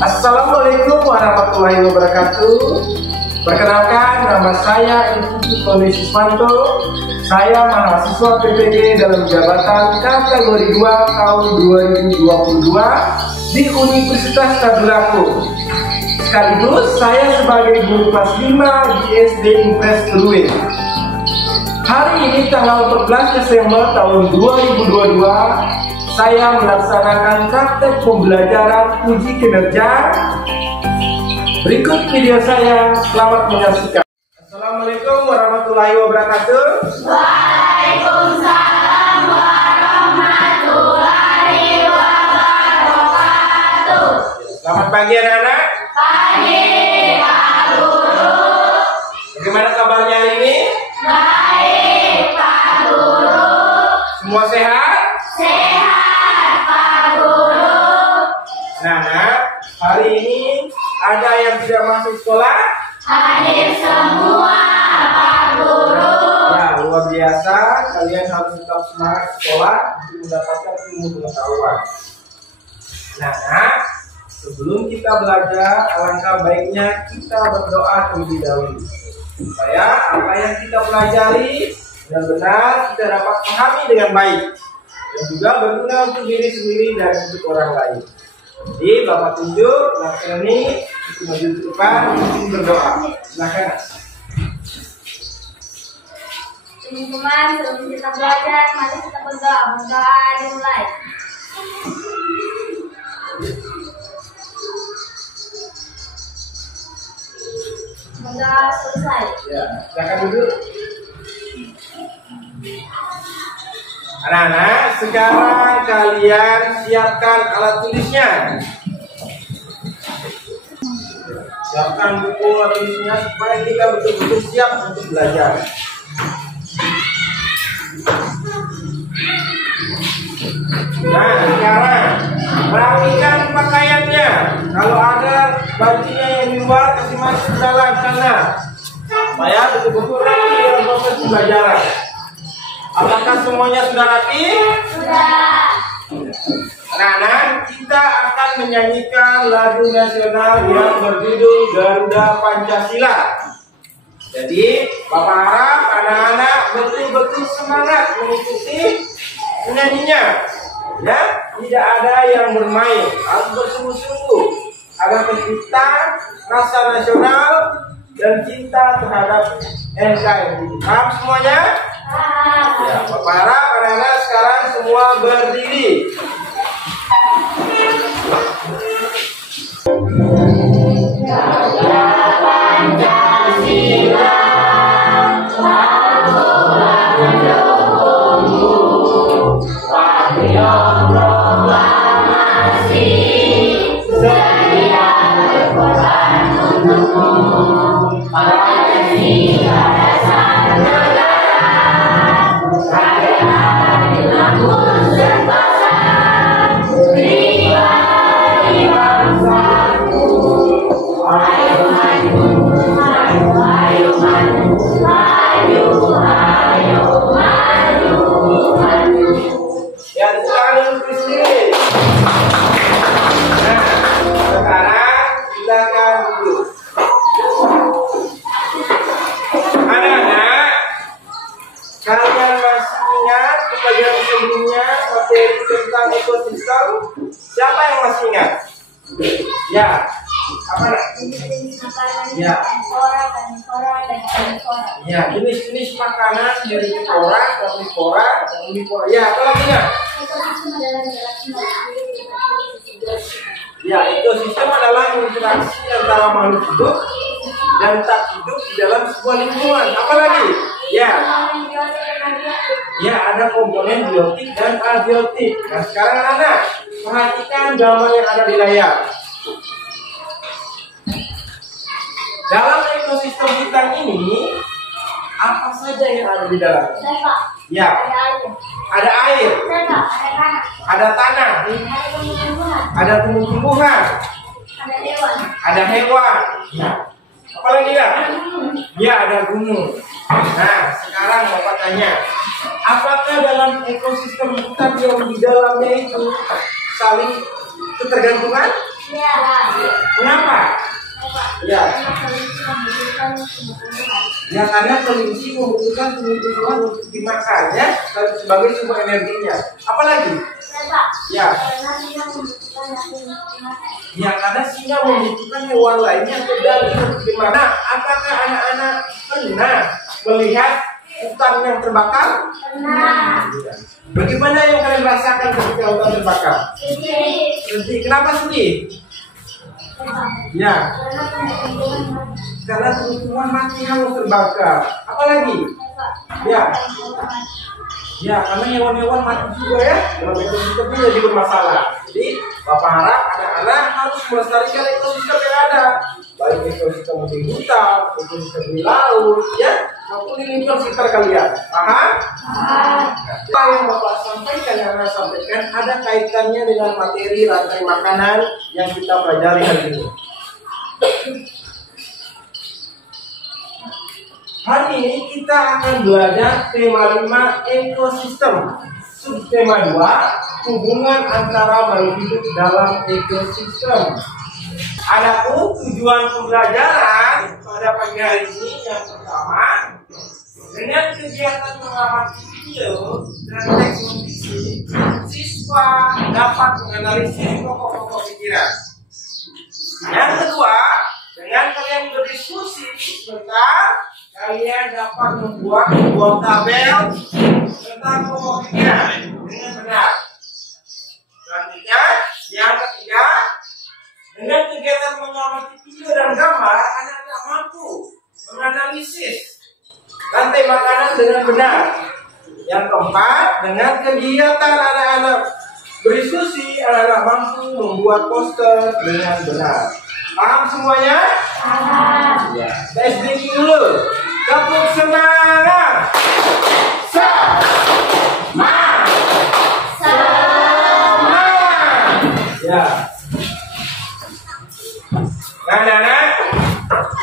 Assalamualaikum warahmatullahi wabarakatuh. Perkenalkan, nama saya Institut Tony Siswanto. Saya mahasiswa PPG dalam jabatan kategori 2 tahun 2022 di Universitas Tadulako. Sekaligus saya sebagai guru kelas 5 di SD Impres Keruwe. Hari ini tanggal 14 Desember tahun 2022, saya melaksanakan praktek pembelajaran uji kinerja. Berikut video saya, selamat menyaksikan. Assalamualaikum warahmatullahi wabarakatuh. Waalaikumsalam warahmatullahi wabarakatuh. Selamat pagi anak-anak. Pagi Pak Guru. Bagaimana kabarnya hari ini? Baik Pak Guru. Semua sehat? Sehat Pak Guru. Nah, hari ini ada yang tidak masuk sekolah? Hadir semua Pak Guru. Ya, luar biasa. Kalian harus tetap semangat sekolah untuk mendapatkan ilmu pengetahuan. Nah, sebelum kita belajar, alangkah baiknya kita berdoa terlebih dahulu, supaya apa yang kita pelajari benar-benar kita dapat pahami dengan baik dan juga berguna untuk diri sendiri dan untuk orang lain. Jadi Bapak tunjuk lakukan ini untuk maju ke depan untuk berdoa. Silakan. Teman-teman, sebelum kita belajar, mari kita berdoa. Berdoa dimulai. Berdoa selesai. Ya, silakan duduk. Anak-anak, sekarang kalian siapkan alat tulisnya. Siapkan buku alat tulisnya supaya kita betul-betul siap untuk belajar. Nah, sekarang rapikan pakaiannya. Kalau ada bajunya yang di luar, kasih masuk ke dalam sana, supaya betul-betul rapi dalam proses pembelajaran. Apakah semuanya sudah rapi? Sudah. Nah, kita akan menyanyikan lagu nasional yang berjudul Garuda Pancasila. Jadi, Bapak harap anak-anak betul-betul semangat mengikuti penyanyinya. Ya, tidak ada yang bermain, harus bersungguh-sungguh agar tercipta rasa nasional dan cinta terhadap NKRI. Paham semuanya? Ya, Bapak harap anak-anak sekarang semua berdiri. Kalian masih ingat pelajaran sebelumnya materi tentang ekosistem? Siapa yang masih ingat? Ya, apa nak? Ya. Ya, jenis-jenis makanan dari flora, karnivora, dan omnivora. Ya, apa lagi nak? Ya, ekosistem adalah interaksi antara makhluk hidup dan tak hidup di dalam sebuah lingkungan. Apa lagi? Ya, ada komponen biotik dan abiotik. Nah, sekarang anak-anak perhatikan gambar yang ada di layar. Dalam ekosistem hutan ini, apa saja yang ada di dalam? Ya, ada air, ada tanah, ada tumbuh-tumbuhan, ada hewan. Apa lagi ya? Ya, ada gunung. Nah, sekarang Bapak tanya, apakah dalam ekosistem hutan yang di dalamnya itu saling ketergantungan? Ya. Kenapa? Ya. Ya karena kelinci membutuhkan tumbuh-tumbuhan untuk dimakan ya, sebagai sumber energinya. Apalagi? Ya. Ya karena singa membutuhkan hewan lainnya untuk dimana? Apakah anak-anak pernah melihat hutan yang terbakar? Pernah. Bagaimana yang kalian rasakan ketika hutan terbakar? Sedih. Kenapa sedih? Ya. Karena tumbuhan mati harus terbakar. Apalagi? Ya. Ya, karena hewan-hewan mati juga ya. Dalam ekosistem ini jadi bermasalah. Jadi, Bapak harap anak-anak harus melestarikan ekosistem yang ada. Baik ekosistem di hutan, ekosistem di laut, ya, maupun di lingkungan sekitar kalian. Paham? Apa yang Bapak sampaikan, yang Anda sampaikan, ada kaitannya dengan materi rantai makanan yang kita pelajari hari ini. Hari ini kita akan belajar tema 5 ekosistem. Subtema 2 hubungan antara makhluk hidup dalam ekosistem. Adapun tujuan pembelajaran pada pagi hari ini yang pertama, dengan kegiatan mengamati video dan teks notisi, siswa dapat menganalisis pokok-pokok pikiran. Yang kedua, dengan kalian berdiskusi sebentar, kalian dapat membuat sebuah tabel tentang pokok pikiran dengan benar. Selanjutnya, yang ketiga, dengan kegiatan mengamati video dan gambar, anak-anak mampu menganalisis rantai makanan dengan benar. Yang keempat, dengan kegiatan anak-anak berdiskusi, anak-anak mampu membuat poster dengan benar. Paham semuanya? Paham. Ya. Tes diri dulu. Tepuk semangat. Semangat. Semangat. Ya. Nah, anak-anak,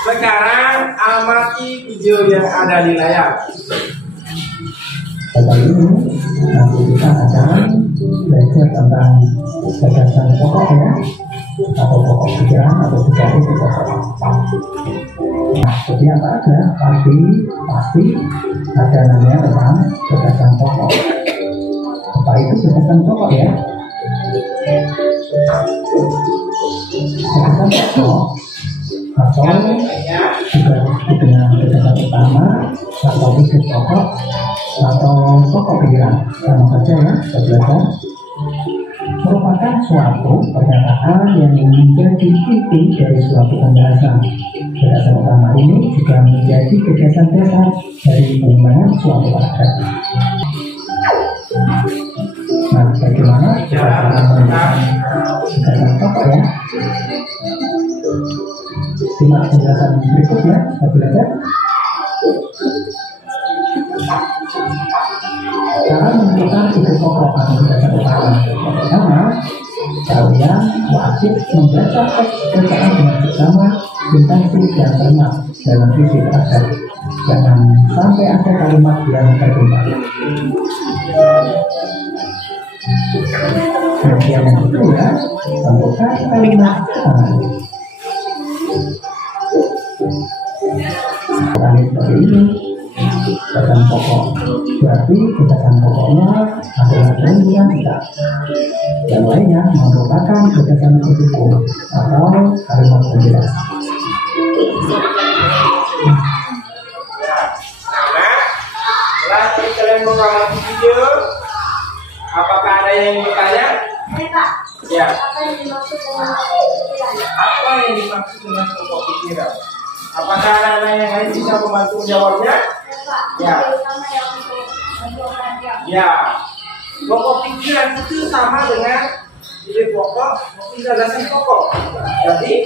sekarang amati video yang ada di layar. Pada ini nanti kita akan belajar tentang gagasan pokok ya, atau pokok pikiran atau juga isi pokok. Nah, seperti apa ada pasti ada namanya tentang gagasan pokok. Apa itu gagasan pokok ya? Gagasan pokok atau juga disebut dengan gagasan utama atau isi pokok atau pokok pikiran, sama saja ya, kita belajar, merupakan suatu pernyataan yang menjadi inti dari suatu pembahasan. Gagasan utama ini juga menjadi gagasan dasar dari pengembangan suatu paragraf. Nah, bagaimana cara menggunakan gagasan pokok ya? Simak penjelasan berikutnya, kita belajar. Cara menentukan ide pokok atau gagasan utama. Pertama, kalian wajib membaca teks bacaan dengan bersama intensi yang termak dalam isi paragraf. Jangan sampai ada kalimat yang tertinggal. Bagian yang kedua, tentukan kalimat analis. Kalian seperti ini. Gagasan pokok, berarti gagasan pokoknya adalah keunggulan kita. Yang lainnya merupakan gagasan pendukung atau kalimat penjelas. Setelah kalian mengamati video, apakah ada yang bertanya? Ya. Apa yang dimaksud dengan pokok pikiran? Apa yang dimaksud dengan pokok pikiran? Apakah anak-anak yang lain bisa membantu menjawabnya? Ya. Ya. Pokok pikiran itu sama dengan ide pokok maupun gagasan pokok. Jadi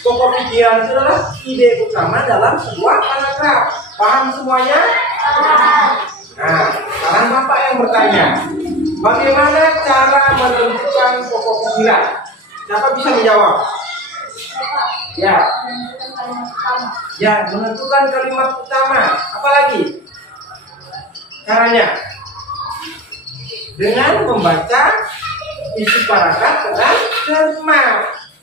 pokok pikiran itu adalah ide utama dalam sebuah paragraf. Paham semuanya? Nah, sekarang Bapak yang bertanya, bagaimana cara menentukan pokok pikiran? Siapa bisa menjawab? Ya. Ya, menentukan kalimat utama. Apalagi caranya? Dengan membaca isi paragraf dengan cermat.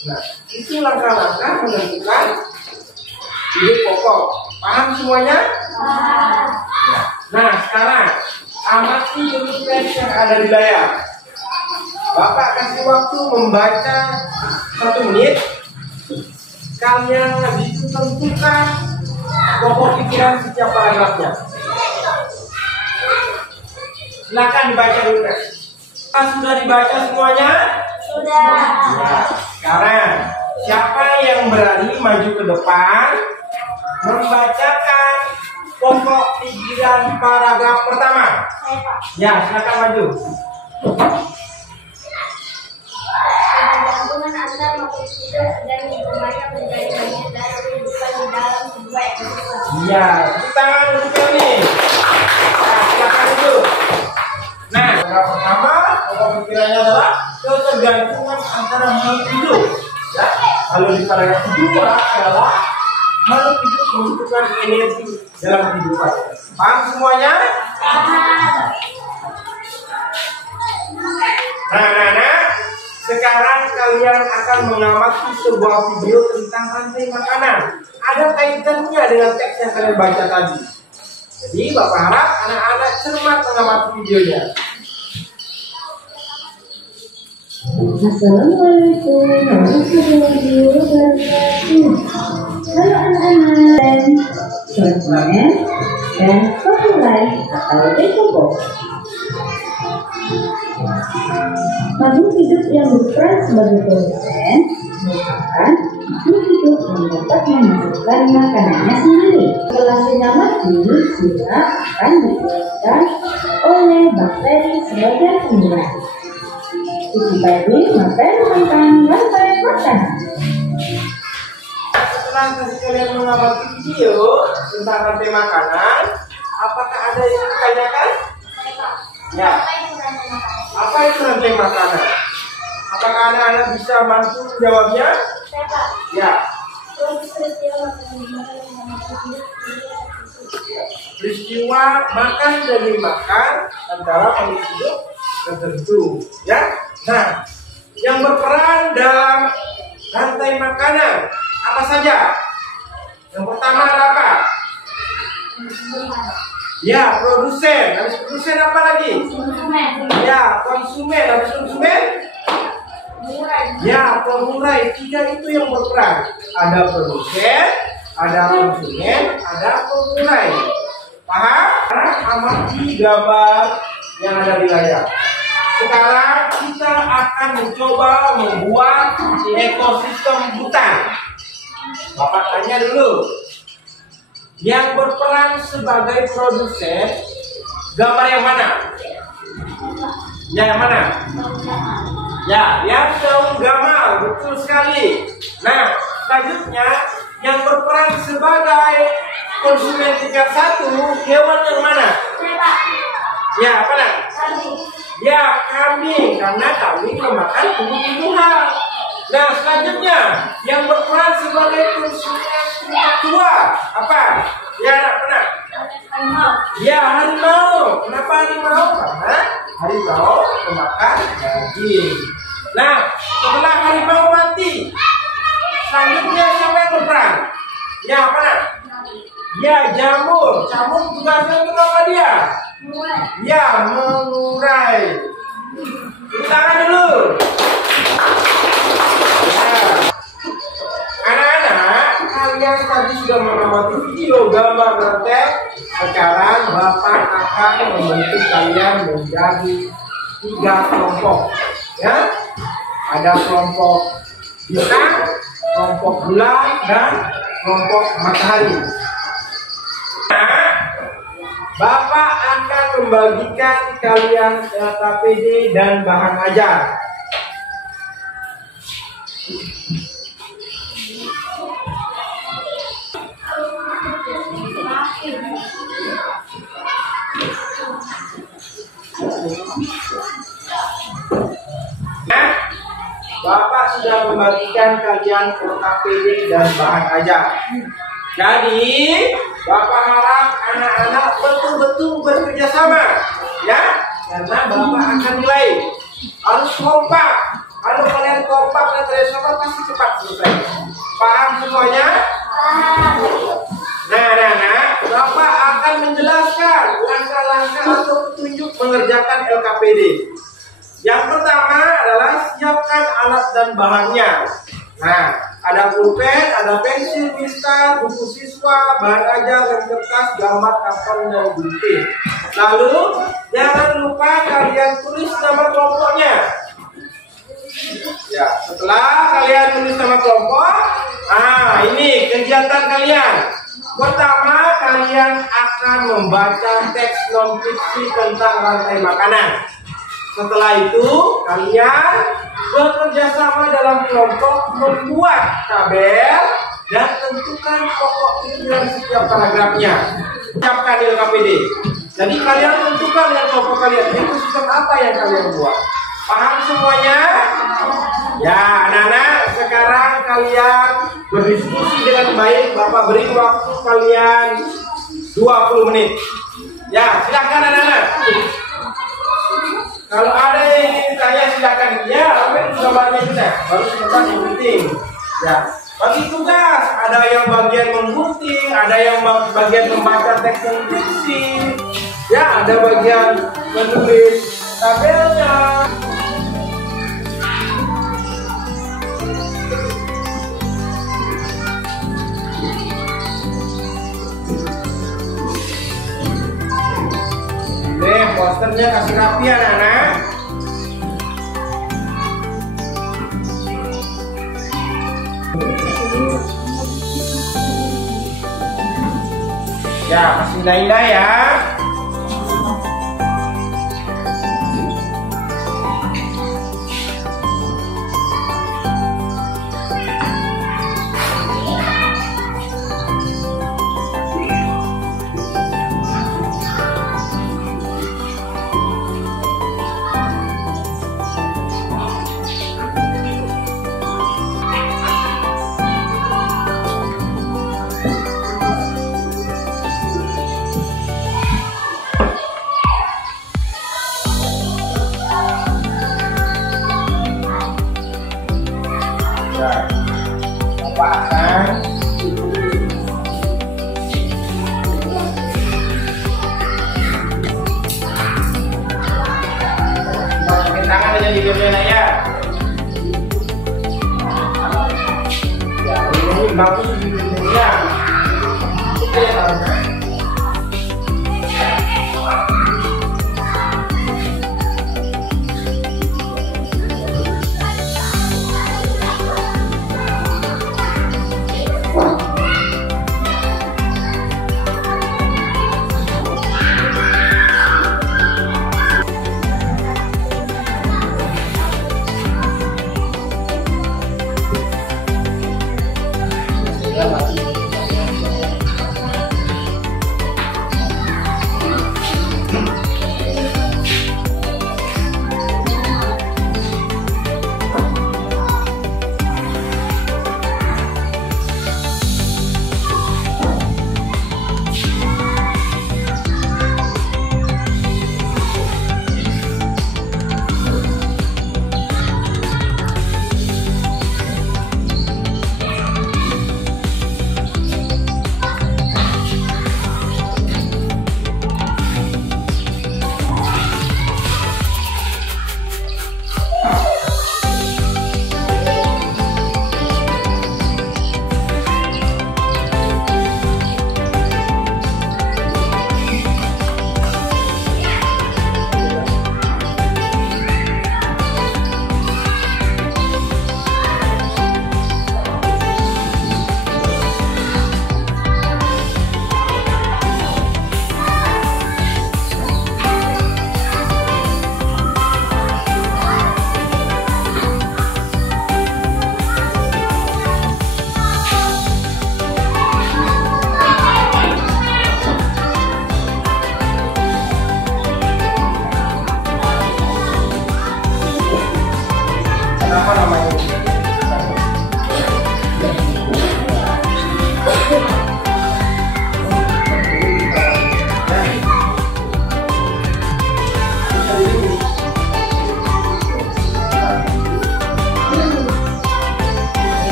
Nah, itu langkah-langkah menentukan ide pokok. Paham semuanya? Nah, sekarang amati dulu teks yang ada di layar. Bapak kasih waktu membaca 1 menit. Kalian habis itu tentukan pokok pikiran setiap paragrafnya. Silakan dibaca dulu. Sudah dibaca semuanya? Sudah. Ya, sekarang siapa yang berani maju ke depan membacakan pokok pikiran paragraf pertama? Saya, Pak. Ya, silakan maju. Ketergantungan antar makhluk hidup dan lingkungannya menjadi bagian dari kehidupan di dalam sebuah ekosistem. Iya, tepuk tangan untuk ini. Nah, silakan dulu. Nah, paragraf pertama pokok pikirannya adalah ketergantungan antara makhluk hidup. Ya, lalu di paragraf kedua adalah makhluk hidup membutuhkan energi dalam kehidupan. Paham semuanya? Nah, sekarang kalian akan mengamati sebuah video tentang rantai makanan. Ada kaitannya dengan teks yang kalian baca tadi. Jadi Bapak harap anak-anak cermat mengamati videonya. Assalamualaikum warahmatullahi wabarakatuh. Halo anak-anak, Shortman dan Populai atau Dekobo. Makhluk hidup yang berperan sebagai produsen merupakan makhluk hidup yang dapat menghasilkan makanannya sendiri. Setelah sinar mati, sirap akan dikeluarkan oleh bakteri sebagai penggerak. Isi tadi materi tentang rantai makanan. Setelah kalian mengamati video tentang rantai makanan, apakah ada yang ditanyakan? Ya. Apa itu rantai makanan? Apakah anak-anak bisa bantu menjawabnya? Saya, Pak. Ya. Peristiwa Peristiwa makan dan dimakan antara makhluk hidup tertentu. Ya. Nah, yang berperan dalam rantai makanan apa saja? Yang pertama ada apa? Ya, produsen. Habis produsen apa lagi? Ya, konsumen. Habis konsumen? Ya, pengurai. 3 itu yang berperan. Ada produsen, ada konsumen, ada pengurai. Paham? Sekarang amati gambar yang ada di layar. Sekarang kita akan mencoba membuat ekosistem hutan. Bapak tanya dulu. Yang berperan sebagai produsen, gambar yang mana? Ya, yang mana? Ya, yang daun gamal, betul sekali. Nah, selanjutnya yang berperan sebagai konsumen tingkat 1, hewan yang mana? Ya, apa nak? Ya, kambing, karena kambing memakan tumbuh-tumbuhan. Nah, selanjutnya yang berperan sebagai konsumen tingkat 2, apa? Ya, apa? Ya, harimau. Kenapa harimau? Karena harimau memakan daging. Nah, setelah harimau mati, selanjutnya siapa yang berperan? Ya, apa nak? Ya, jamur. Jamur tugasnya untuk apa dia? Ya, mengurai. Tangan dulu. Anak-anak, kalian tadi sudah mengamati video gambar rantai. Sekarang Bapak akan membentuk kalian menjadi 3 kelompok. Ya, ada kelompok bintang, kelompok bulan, dan kelompok matahari. Nah, Bapak akan membagikan kalian data PD dan bahan ajar. Nah, Bapak sudah membagikan kalian kotak PD dan bahan ajar. Jadi, Bapak harap anak-anak betul-betul bekerja sama, ya, karena Bapak akan nilai. harus kompak. Kalau kalian kompak dan bersama pasti cepat selesai. Paham semuanya? Nah, Bapak akan menjelaskan langkah-langkah atau petunjuk mengerjakan LKPD. Yang pertama adalah siapkan alat dan bahannya. Nah, ada pulpen, ada pensil, pista, buku siswa, bahan ajar, lem kertas, gambar, karton, dan gunting. Lalu, jangan lupa kalian tulis nama kelompoknya. Ya, setelah kalian tulis nama kelompok, ini kegiatan kalian. Pertama, kalian akan membaca teks non-fiksi tentang rantai makanan. Setelah itu, kalian bekerja sama dalam kelompok membuat tabel dan tentukan pokok pikiran setiap paragrafnya. Siapkan di LKPD. Jadi kalian tentukan dengan kelompok kalian itu sistem apa yang kalian buat. Paham semuanya? Ya, anak-anak, sekarang kalian berdiskusi dengan baik. Bapak beri waktu kalian 20 menit. Ya, silakan anak-anak. Kalau ada yang ingin tanya silakan. Ya, ambil gambarnya kita. Baru sebentar yang penting. Ya, bagi tugas ada yang bagian menggunting, ada yang bagian membaca teks yang fiksi. Ya, ada bagian menulis tabelnya. Posternya kasih rapi anak-anak. Ya, kasih indah-indah ya. Tangan aja di bagian ya. Ya, ini bagus di dunia. Oke,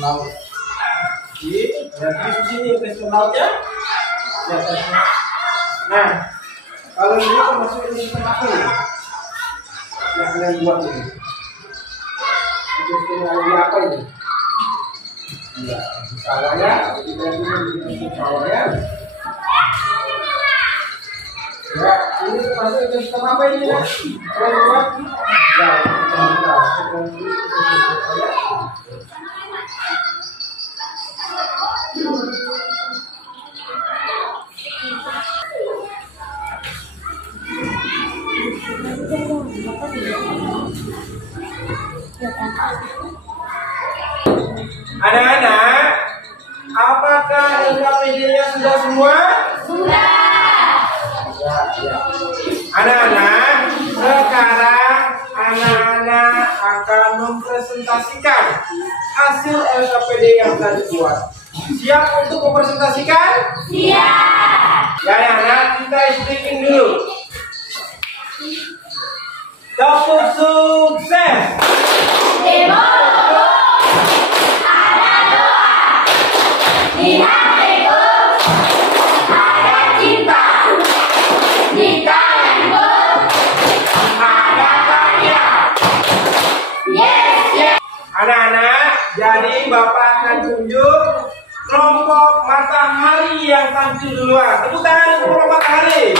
laut. Dan di sini piston lautnya di atasnya. Nah, kalau ini termasuk ini sistem apa ya? Yang kalian buat ini. Piston lagi apa ini? Ya, pesawatnya, kita ini pesawatnya. Ya, ini termasuk itu sistem apa ini ya? Kalian buat? Ya, anak-anak, apakah LKPD-nya sudah semua? Sudah. Ya. Anak-anak, sekarang anak-anak akan mempresentasikan hasil LKPD yang telah dibuat. Siap untuk mempresentasikan? Siap. Ya anak-anak, kita speaking dulu. Tepuk sukses. Demo ada doa, di hatiku ada cinta, di tanganku ada karya. Yes, yes. Anak-anak, jadi Bapak akan tunjuk kelompok matahari yang tampil duluan. Tepuk tangan untuk kelompok matahari.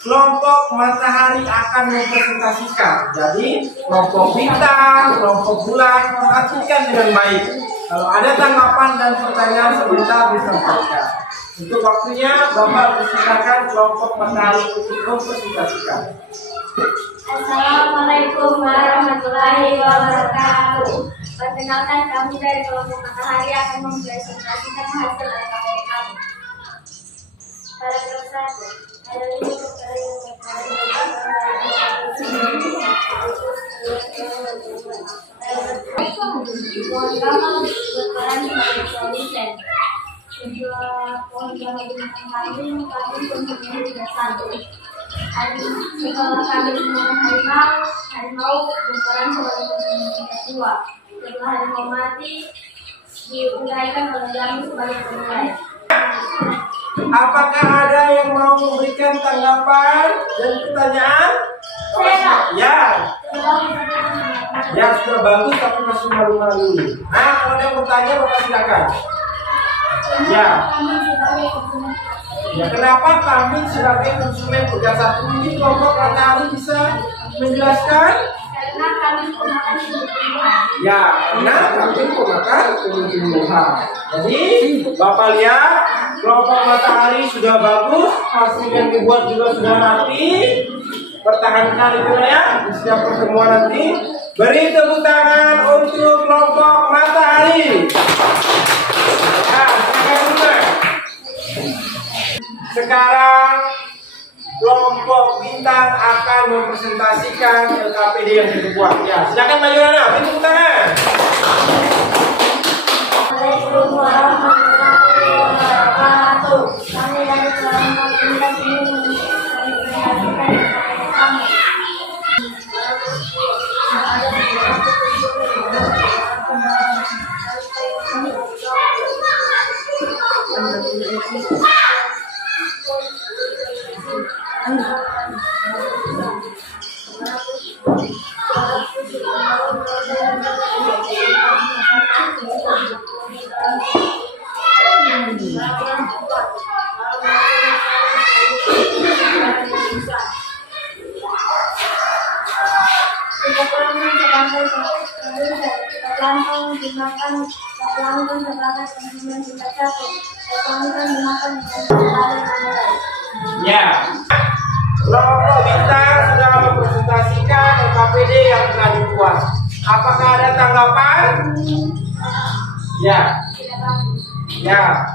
Kelompok matahari akan mempresentasikan. Jadi kelompok bintang, kelompok bulan, perhatikan dengan baik. Kalau ada tanggapan dan pertanyaan sebentar disampaikan. Untuk waktunya Bapak persilakan kelompok matahari untuk mempresentasikan. Assalamualaikum warahmatullahi wabarakatuh. Perkenalkan, kami dari kelompok matahari akan mempresentasikan hasil LKPD kami. Paragraf 1. Ada 5 pohon gamal berperan sebagai produsen. Pohon gamal bintang kambing konsumsinya tidak satu. Setelah kambing memakan harimau berperan sebagai konsumsi kedua. Setelah harimau mati, diuraikan oleh kami sebagai penilai. Apakah ada yang mau memberikan tanggapan dan pertanyaan? Ya. Ya sudah bagus tapi masih malu-malu. Nah, kalau ada yang bertanya Bapak silakan. Ya. Ya, kenapa kami sebagai konsumen Liga 1 ini kelompok matahari bisa menjelaskan? Karena kami pemakan tumbuh-tumbuhan. Ya, karena kami pemakan tumbuh-tumbuhan. Jadi, Bapak lihat kelompok matahari sudah bagus, hasil yang dibuat juga sudah rapi. Pertahankan itu ya di setiap pertemuan nanti. Beri tepuk tangan untuk kelompok matahari. Ya, silakan. Sekarang kelompok bintang akan mempresentasikan LKPD yang dibuat. Ya, silakan maju anak, beri tepuk tangan. Assalamualaikum warahmatullahi wabarakatuh. Kami dari kelompok bintang ini mempresentasikan kami. Ya, kelompok bintang sudah mempresentasikan LKPD yang telah dibuat. Apakah ada tanggapan? Ya, ya,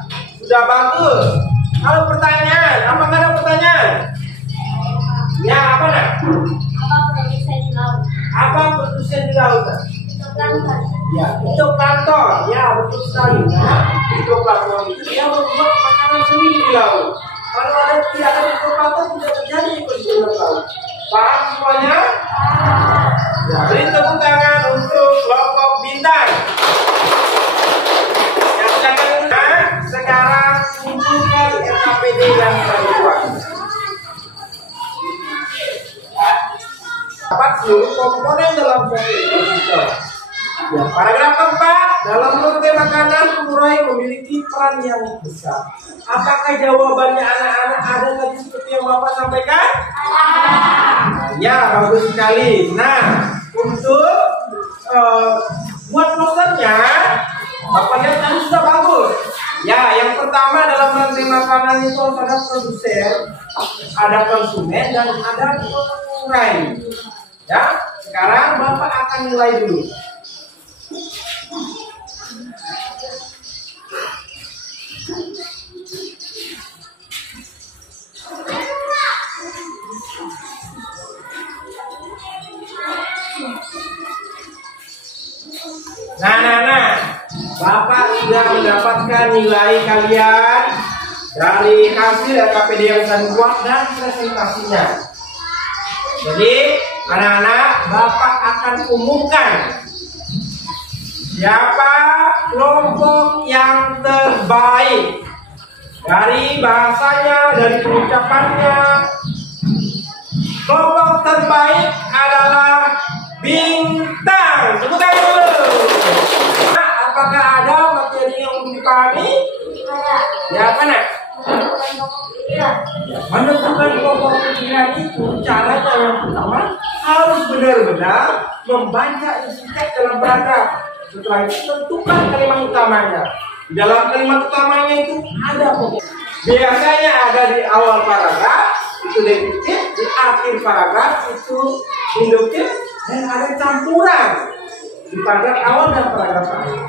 sudah bagus. Kalau pertanyaan, apakah ada pertanyaan? Ya, apa nak? Apa produsen di laut? Apa produsen di laut? Fitoplankton. Ya, fitoplankton. Ya, betul sekali. Fitoplankton itu dia membuat makanan sendiri di laut. Kalau ada tidak ada fitoplankton tidak terjadi ekosistem laut. Paham semuanya? Ya, beri tepuk tangan KPD yang telah dibuat. Dapat seluruh komponen dalam suatu ekosistem. Ya, paragraf keempat, dalam rantai makanan urai memiliki peran yang besar. Apakah jawabannya anak-anak ada tadi seperti yang Bapak sampaikan? Ya, bagus sekali. Nah, untuk buat posternya, Bapak lihat tadi sudah bagus. Ya, yang pertama dalam rantai makanan itu ada produsen, ada konsumen, dan ada pengurai. Ya, sekarang Bapak akan nilai dulu. Nah, Bapak sudah mendapatkan nilai kalian dari hasil KPD yang saya buat dan presentasinya. Jadi, anak-anak, Bapak akan umumkan siapa kelompok yang terbaik dari bahasanya, dari pengucapannya. Kelompok terbaik adalah bintang. Tepuk tangan dulu. Nah, apakah ada materi yang belum dipahami? Ya, mana? Menentukan kelompok pikiran itu caranya yang pertama harus benar-benar membaca isi teks dalam paragraf. Setelah itu tentukan kalimat utamanya. Di dalam kalimat utamanya itu ada pokok. Biasanya ada di awal paragraf itu deduktif, di akhir paragraf itu induktif, dan ada campuran di paragraf awal dan paragraf akhir.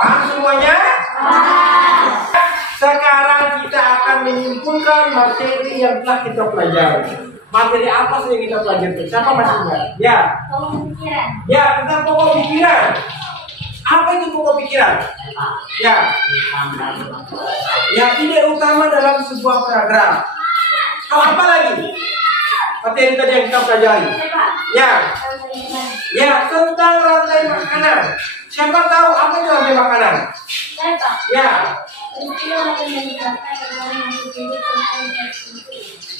Paham semuanya? Sekarang kita akan menyimpulkan materi yang telah kita pelajari. Materi apa sih yang kita pelajari? Siapa masih ingat? Ya. Pokok pikiran. Ya, tentang pokok pikiran. Apa itu pokok pikiran? Ya. Ya, ide utama dalam sebuah paragraf. Apa lagi? Materi tadi yang kita pelajari. Ya. Ya, tentang rantai makanan. Siapa tahu apa itu rantai makanan? Ya.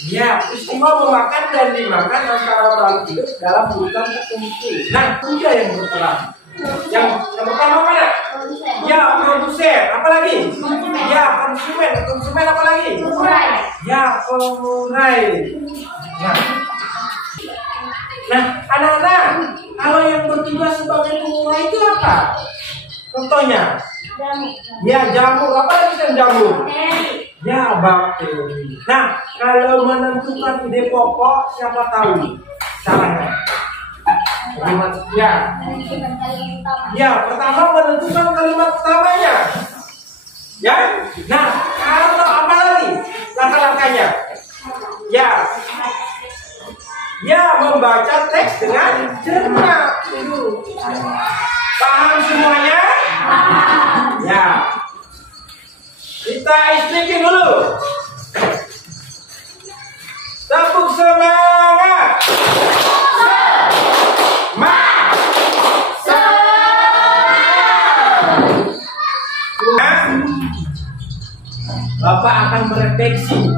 Ya, peristiwa memakan dan dimakan antara makhluk hidup dalam urutan tertentu. Nah, tiga yang berperan. Yang pertama mana? Ya, produsen. Apa lagi? Ya, konsumen. Konsumen apa lagi? Ya, pengurai. Nah, anak-anak, kalau yang bertugas sebagai pengurai itu apa? Contohnya? Ya, jamur. Apa lagi kan jamur? Ya, bakteri. Nah, kalau menentukan ide pokok, siapa tahu caranya? Ya, pertama menentukan kalimat utamanya. Ya, nah, kalau apa lagi langkah-langkahnya? Ya, membaca teks dengan cermat. Paham semuanya? Ya, kita explain dulu. Tepuk semangat. Bapak akan merefleksi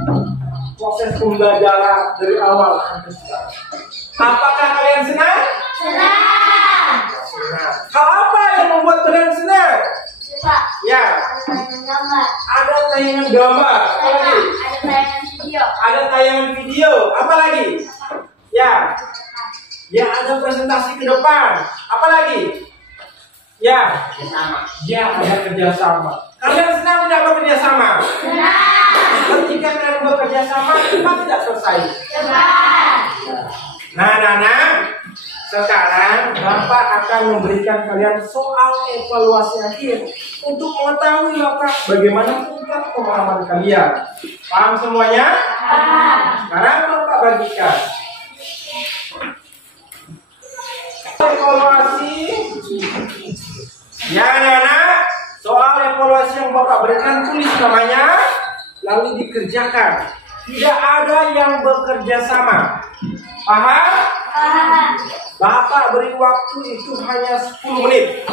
proses pembelajaran dari awal sampai sekarang. Apakah kalian senang? Senang. Hal apa yang membuat kalian senang? Ya. Ada tayangan gambar. Apa lagi? Ada tayangan video. Ada tayangan video. Apa lagi? Ya. Ya, ada presentasi ke depan. Apa lagi? Ya. Ya, ada kerjasama. Kalian senang tidak bekerja sama? Senang. Ketika kalian bekerja sama, kenapa tidak selesai? Cepat. Nah, sekarang Bapak akan memberikan kalian soal evaluasi akhir untuk mengetahui Bapak bagaimana tingkat pemahaman kalian. Paham semuanya? Paham. Sekarang Bapak bagikan evaluasi. Ya, anak-anak, soal evaluasi yang Bapak berikan tulis namanya, lalu dikerjakan. Tidak ada yang bekerja sama. Paham? Paham. Bapak beri waktu itu hanya 10 menit.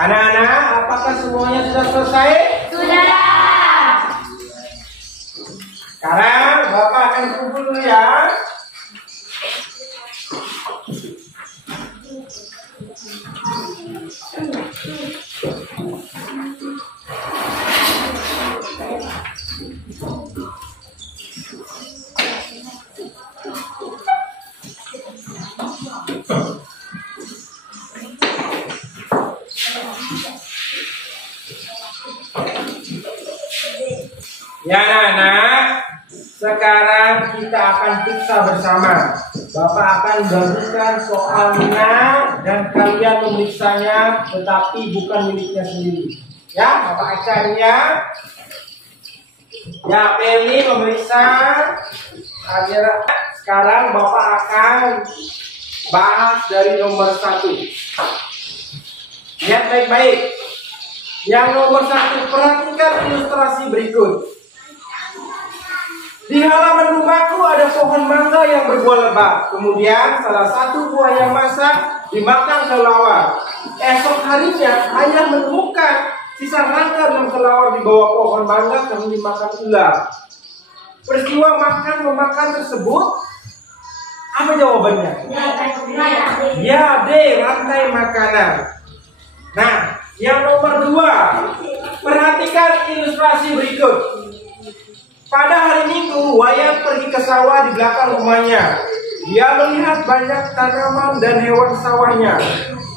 Anak-anak, apakah semuanya sudah selesai? Sudah. Sekarang Bapak akan kumpul dulu ya. Ya anak-anak, sekarang kita akan periksa bersama. Bapak akan bagikan soalnya dan kalian memeriksanya, tetapi bukan miliknya sendiri. Ya, Bapak akan ya. Ya, Peli memeriksa. Sekarang Bapak akan bahas dari nomor 1. Lihat baik-baik. Yang nomor 1, perhatikan ilustrasi berikut. Di halaman rumahku ada pohon mangga yang berbuah lebat. Kemudian salah satu buah yang masak dimakan kelelawar. Esok harinya ayah menemukan sisa rangka dan kelelawar di bawah pohon mangga yang dimakan ular. Peristiwa memakan tersebut, apa jawabannya? Ya, D, rantai makanan. Nah, yang nomor 2, perhatikan ilustrasi berikut. Pada hari Minggu, Wayan pergi ke sawah di belakang rumahnya. Dia melihat banyak tanaman dan hewan sawahnya.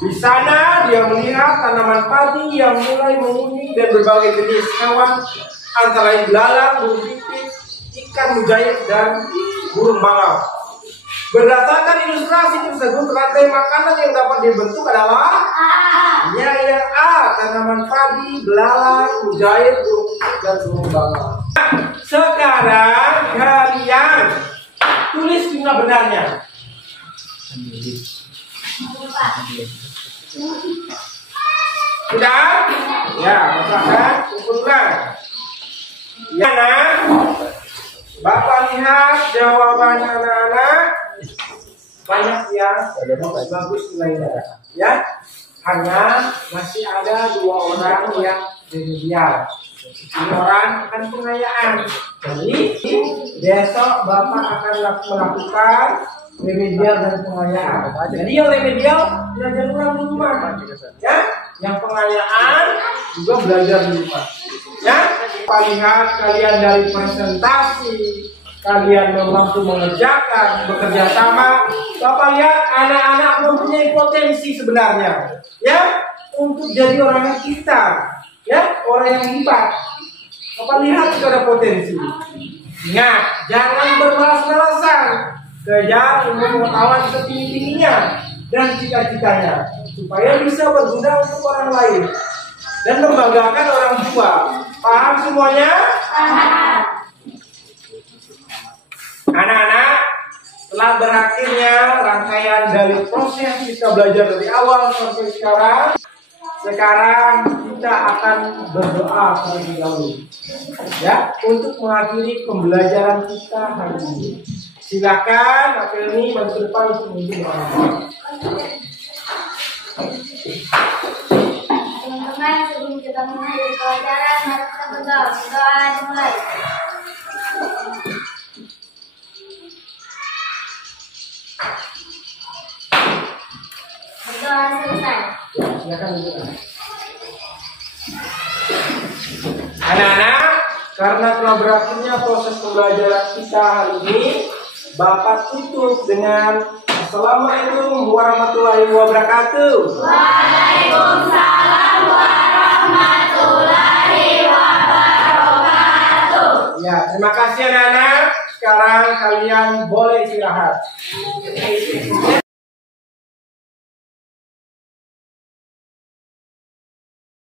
Di sana dia melihat tanaman padi yang mulai menguning dan berbagai jenis hewan, antara lain belalang, burung pipit, ikan mujair, dan burung bangau. Berdasarkan ilustrasi tersebut, rantai makanan yang dapat dibentuk adalah yang A, tanaman padi, belalang, mujair, burung pipit, dan burung bangau. Sekarang kalian tulis jumlah benarnya. Sudah? Ya, Bapak kumpulkan. Ya, nah, Bapak lihat jawaban anak-anak banyak yang bagus nilainya. Ya, hanya masih ada 2 orang yang remedial. Ini orang akan pengayaan. Jadi besok Bapak akan melakukan remedial dan pengayaan. Jadi yang remedial belajar ulang di rumah, ya. Yang pengayaan juga belajar di rumah, ya. Kita lihat kalian dari presentasi, kalian mampu mengerjakan, bekerja sama. Bapak lihat anak-anak mempunyai potensi sebenarnya, ya, untuk jadi orang yang pintar, ya, orang yang hebat. Bapak lihat juga ada potensi. Ingat, jangan bermalas-malasan. Kejar ilmu pengetahuan setinggi-tingginya dan cita-citanya, supaya bisa berguna untuk orang lain dan membanggakan orang tua. Paham semuanya? Paham. Anak-anak, telah berakhirnya rangkaian dari proses kita belajar dari awal sampai sekarang. Sekarang kita akan berdoa terlebih dahulu, ya, untuk mengakhiri pembelajaran kita hari ini. Silakan Apel ini bantu depan untuk memimpin doa. Teman-teman, sebelum kita mengakhiri pelajaran, mari kita berdoa. Doa dimulai. Berdoa selesai. Anak-anak, karena telah berakhirnya proses pembelajaran kita hari ini, Bapak tutup dengan Assalamualaikum warahmatullahi wabarakatuh. Waalaikumsalam warahmatullahi wabarakatuh. Ya, terima kasih anak-anak. Sekarang kalian boleh istirahat.